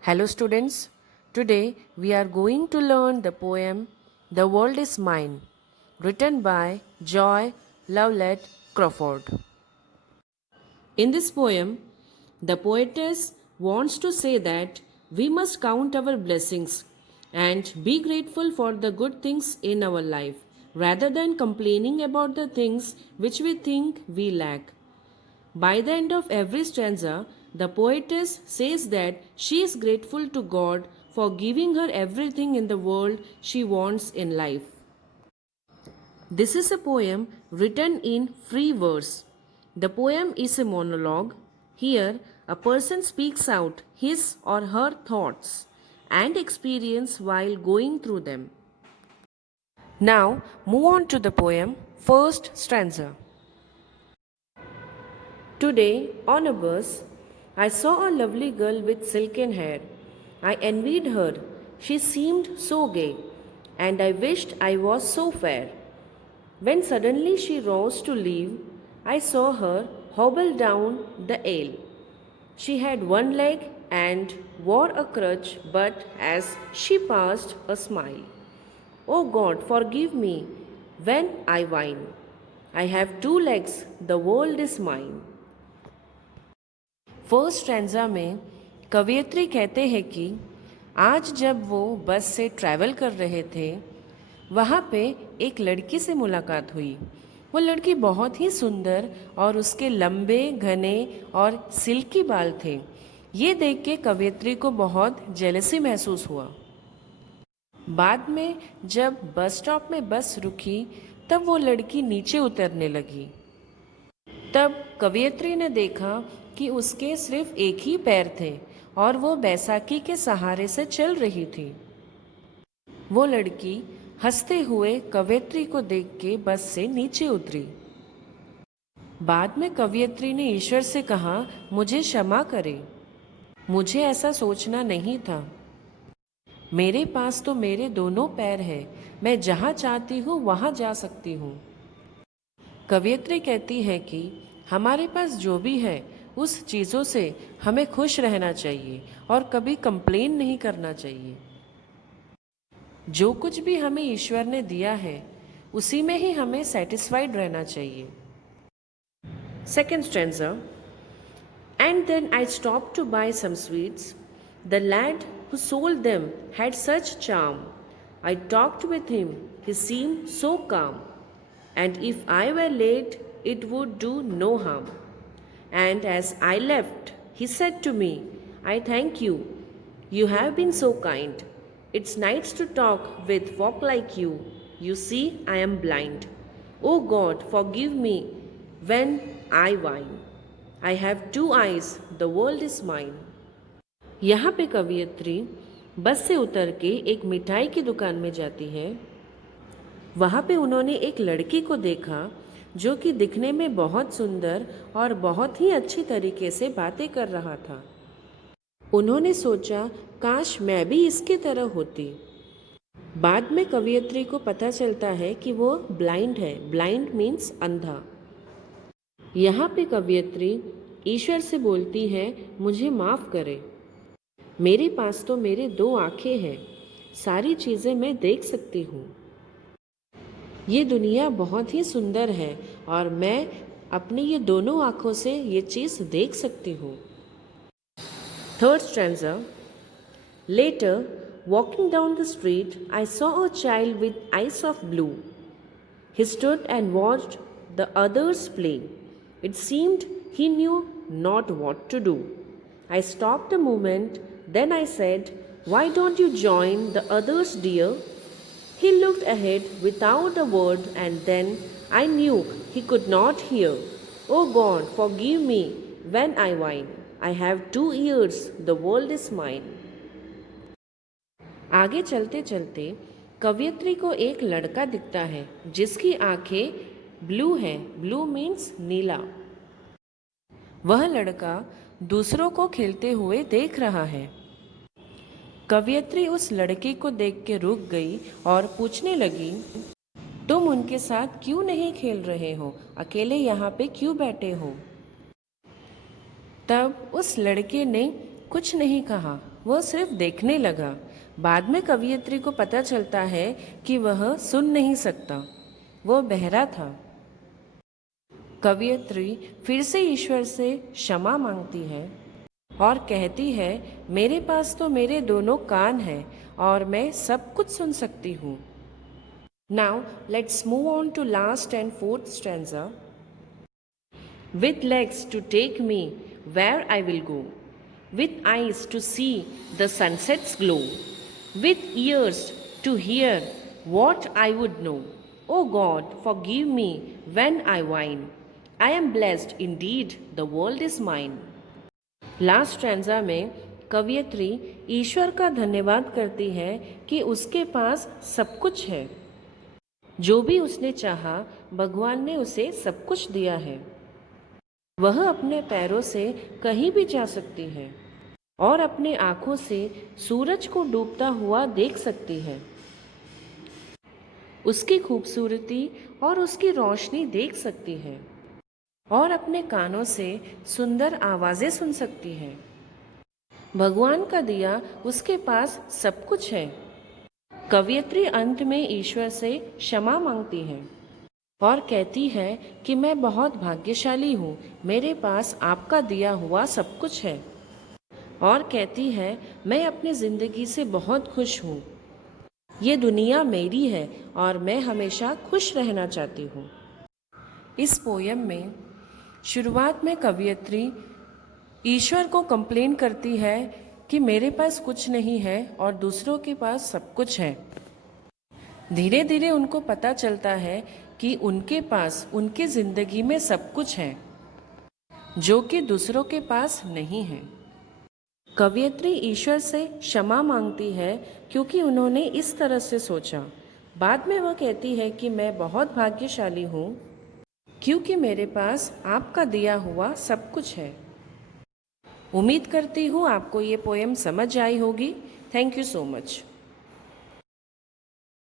Hello, students. Today we are going to learn the poem The World is Mine, written by Joy Lovett Crawford. In this poem, the poetess wants to say that we must count our blessings and be grateful for the good things in our life rather than complaining about the things which we think we lack. By the end of every stanza, the poetess says that she is grateful to God for giving her everything in the world she wants in life. This is a poem written in free verse. The poem is a monologue. Here, a person speaks out his or her thoughts and experience while going through them. Now, move on to the poem, first stanza. Today, on a bus, I saw a lovely girl with silken hair. I envied her. She seemed so gay, and I wished I was so fair. When suddenly she rose to leave, I saw her hobble down the aisle. She had one leg and wore a crutch, but as she passed, a smile. Oh God, forgive me when I whine. I have two legs, the world is mine. First stanza में कवयित्री कहते हैं कि आज जब वो बस से ट्रैवल कर रहे थे वहाँ पे एक लड़की से मुलाकात हुई। वो लड़की बहुत ही सुंदर और उसके लंबे घने और सिल्की बाल थे। ये देख के कवयित्री को बहुत जेलसी महसूस हुआ। बाद में जब बस स्टॉप में बस रुकी तब वो लड़की नीचे उतरने लगी। तब कवयित्री ने देखा कि उसके सिर्फ एक ही पैर थे और वो बैसाखी के सहारे से चल रही थी। वो लड़की हंसते हुए कवयित्री को देख के बस से नीचे उतरी। बाद में कवयित्री ने ईश्वर से कहा, मुझे क्षमा करे, मुझे ऐसा सोचना नहीं था। मेरे पास तो मेरे दोनों पैर हैं, मैं जहाँ चाहती हूँ वहाँ जा सकती हूँ। कवयित्री कहती है कि हमारे पास जो भी है उस चीज़ों से हमें खुश रहना चाहिए और कभी कंप्लेन नहीं करना चाहिए। जो कुछ भी हमें ईश्वर ने दिया है उसी में ही हमें सेटिस्फाइड रहना चाहिए। Second stanza. And then I stopped to buy some sweets. The lad who sold them had such charm. I talked with him, he seemed so calm. And if I were late, it would do no harm. And as I left, he said to me, I thank you. You have been so kind. It's nice to talk with folk like you. You see, I am blind. Oh God, forgive me when I whine. I have two eyes, the world is mine. यहाँ पे कवयित्री बस से उतर के एक मिठाई की दुकान में जाती है। वहाँ पे उन्होंने एक लड़की को देखा जो कि दिखने में बहुत सुंदर और बहुत ही अच्छी तरीके से बातें कर रहा था। उन्होंने सोचा काश मैं भी इसके तरह होती। बाद में कवयित्री को पता चलता है कि वो ब्लाइंड है। ब्लाइंड मीन्स अंधा। यहाँ पे कवयित्री ईश्वर से बोलती है, मुझे माफ़ करे, मेरे पास तो मेरे दो आँखें हैं, सारी चीज़ें मैं देख सकती हूँ। ये दुनिया बहुत ही सुंदर है और मैं अपनी ये दोनों आँखों से ये चीज़ देख सकती हूँ। Third stanza. Later, walking down the street, I saw a child with eyes of blue. He stood and watched the others play. It seemed he knew not what to do. I stopped a moment, then I said, why don't you join the others, dear? He looked ahead without a word, and then I knew he could not hear. Oh God, forgive me when I whine. I have two ears, the world is mine. आगे चलते चलते कवयित्री को एक लड़का दिखता है जिसकी आंखें ब्लू है। ब्लू मीन्स नीला। वह लड़का दूसरों को खेलते हुए देख रहा है। कवयित्री उस लड़के को देख के रुक गई और पूछने लगी, तुम उनके साथ क्यों नहीं खेल रहे हो? अकेले यहाँ पे क्यों बैठे हो? तब उस लड़के ने कुछ नहीं कहा। वह सिर्फ देखने लगा। बाद में कवयित्री को पता चलता है कि वह सुन नहीं सकता, वह बहरा था। कवयित्री फिर से ईश्वर से क्षमा मांगती है और कहती है, मेरे पास तो मेरे दोनों कान हैं और मैं सब कुछ सुन सकती हूँ। Now let's move on to last and fourth stanza. With legs to take me where I will go, with eyes to see the sunset's glow, with ears to hear what I would know. O God, forgive me when I whine. I am blessed indeed, the world is mine. Last stanza में कवयित्री ईश्वर का धन्यवाद करती है कि उसके पास सब कुछ है। जो भी उसने चाहा, भगवान ने उसे सब कुछ दिया है। वह अपने पैरों से कहीं भी जा सकती है और अपने आँखों से सूरज को डूबता हुआ देख सकती है। उसकी खूबसूरती और उसकी रोशनी देख सकती है और अपने कानों से सुंदर आवाज़ें सुन सकती है। भगवान का दिया उसके पास सब कुछ है। कवयित्री अंत में ईश्वर से क्षमा मांगती है और कहती है कि मैं बहुत भाग्यशाली हूँ, मेरे पास आपका दिया हुआ सब कुछ है। और कहती है, मैं अपनी ज़िंदगी से बहुत खुश हूँ। ये दुनिया मेरी है और मैं हमेशा खुश रहना चाहती हूँ। इस पोयम में शुरुआत में कवयित्री ईश्वर को कंप्लेन करती है कि मेरे पास कुछ नहीं है और दूसरों के पास सब कुछ है। धीरे धीरे उनको पता चलता है कि उनके पास उनके ज़िंदगी में सब कुछ है जो कि दूसरों के पास नहीं है। कवयित्री ईश्वर से क्षमा मांगती है क्योंकि उन्होंने इस तरह से सोचा। बाद में वह कहती है कि मैं बहुत भाग्यशाली हूँ क्योंकि मेरे पास आपका दिया हुआ सब कुछ है। उम्मीद करती हूँ आपको ये पोएम समझ आई होगी। Thank you so much.